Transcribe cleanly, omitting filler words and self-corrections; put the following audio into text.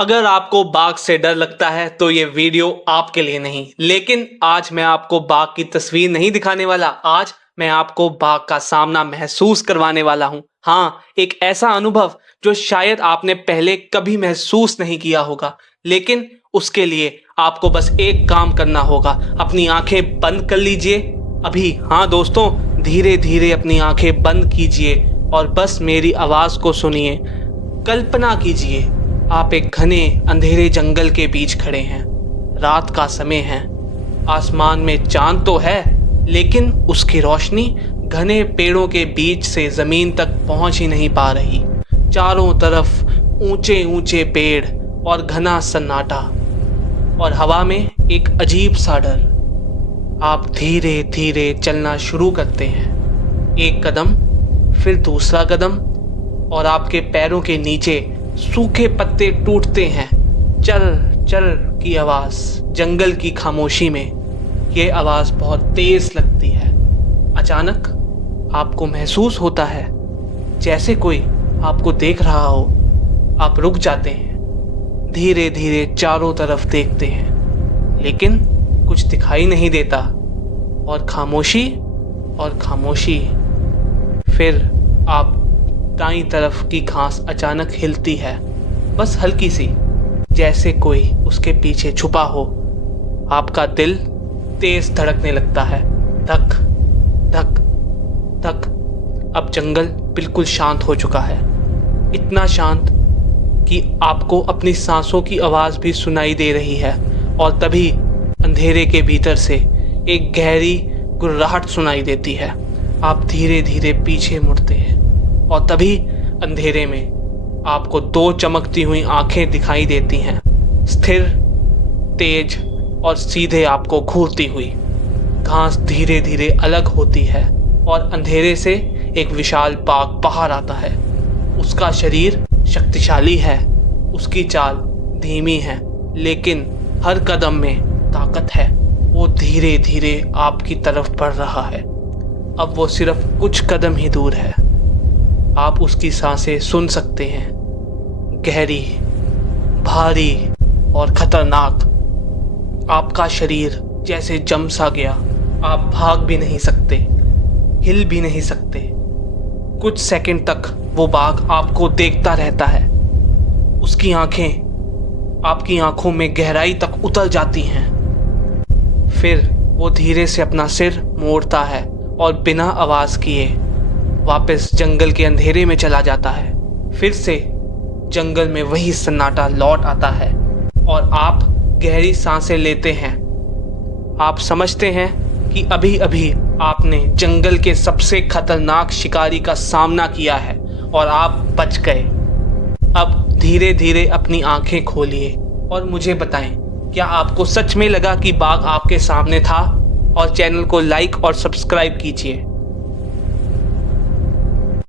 अगर आपको बाघ से डर लगता है तो ये वीडियो आपके लिए नहीं। लेकिन आज मैं आपको बाघ की तस्वीर नहीं दिखाने वाला। आज मैं आपको बाघ का सामना महसूस करवाने वाला हूँ। हाँ, एक ऐसा अनुभव जो शायद आपने पहले कभी महसूस नहीं किया होगा। लेकिन उसके लिए आपको बस एक काम करना होगा, अपनी आंखें बंद कर लीजिए अभी। हाँ दोस्तों, धीरे धीरे अपनी आंखें बंद कीजिए और बस मेरी आवाज को सुनिए। कल्पना कीजिए, आप एक घने अंधेरे जंगल के बीच खड़े हैं। रात का समय है। आसमान में चांद तो है, लेकिन उसकी रोशनी घने पेड़ों के बीच से जमीन तक पहुंच ही नहीं पा रही। चारों तरफ ऊंचे ऊंचे पेड़ और घना सन्नाटा, और हवा में एक अजीब सा डर। आप धीरे धीरे चलना शुरू करते हैं। एक कदम, फिर दूसरा कदम, और आपके पैरों के नीचे सूखे पत्ते टूटते हैं। चल चल की आवाज जंगल की खामोशी में ये आवाज बहुत तेज लगती है। अचानक आपको महसूस होता है जैसे कोई आपको देख रहा हो। आप रुक जाते हैं, धीरे धीरे चारों तरफ देखते हैं, लेकिन कुछ दिखाई नहीं देता। और खामोशी और खामोशी। फिर आप दाईं तरफ की घास अचानक हिलती है, बस हल्की सी, जैसे कोई उसके पीछे छुपा हो। आपका दिल तेज धड़कने लगता है, धक धक धक। अब जंगल बिल्कुल शांत हो चुका है, इतना शांत कि आपको अपनी सांसों की आवाज भी सुनाई दे रही है। और तभी अंधेरे के भीतर से एक गहरी गुर्राहट सुनाई देती है। आप धीरे धीरे पीछे मुड़ते हैं और तभी अंधेरे में आपको दो चमकती हुई आंखें दिखाई देती हैं, स्थिर, तेज और सीधे आपको घूरती हुई। घास धीरे धीरे अलग होती है और अंधेरे से एक विशाल बाघ बाहर आता है। उसका शरीर शक्तिशाली है, उसकी चाल धीमी है, लेकिन हर कदम में ताकत है। वो धीरे धीरे आपकी तरफ बढ़ रहा है। अब वो सिर्फ कुछ कदम ही दूर है। आप उसकी सांसें सुन सकते हैं, गहरी, भारी और खतरनाक। आपका शरीर जैसे जम सा गया। आप भाग भी नहीं सकते, हिल भी नहीं सकते। कुछ सेकंड तक वो बाघ आपको देखता रहता है। उसकी आंखें आपकी आंखों में गहराई तक उतर जाती हैं। फिर वो धीरे से अपना सिर मोड़ता है और बिना आवाज किए वापस जंगल के अंधेरे में चला जाता है। फिर से जंगल में वही सन्नाटा लौट आता है और आप गहरी सांसें लेते हैं। आप समझते हैं कि अभी अभी आपने जंगल के सबसे खतरनाक शिकारी का सामना किया है और आप बच गए। अब धीरे धीरे अपनी आंखें खोलिए और मुझे बताएं, क्या आपको सच में लगा कि बाघ आपके सामने था? और चैनल को लाइक और सब्सक्राइब कीजिए।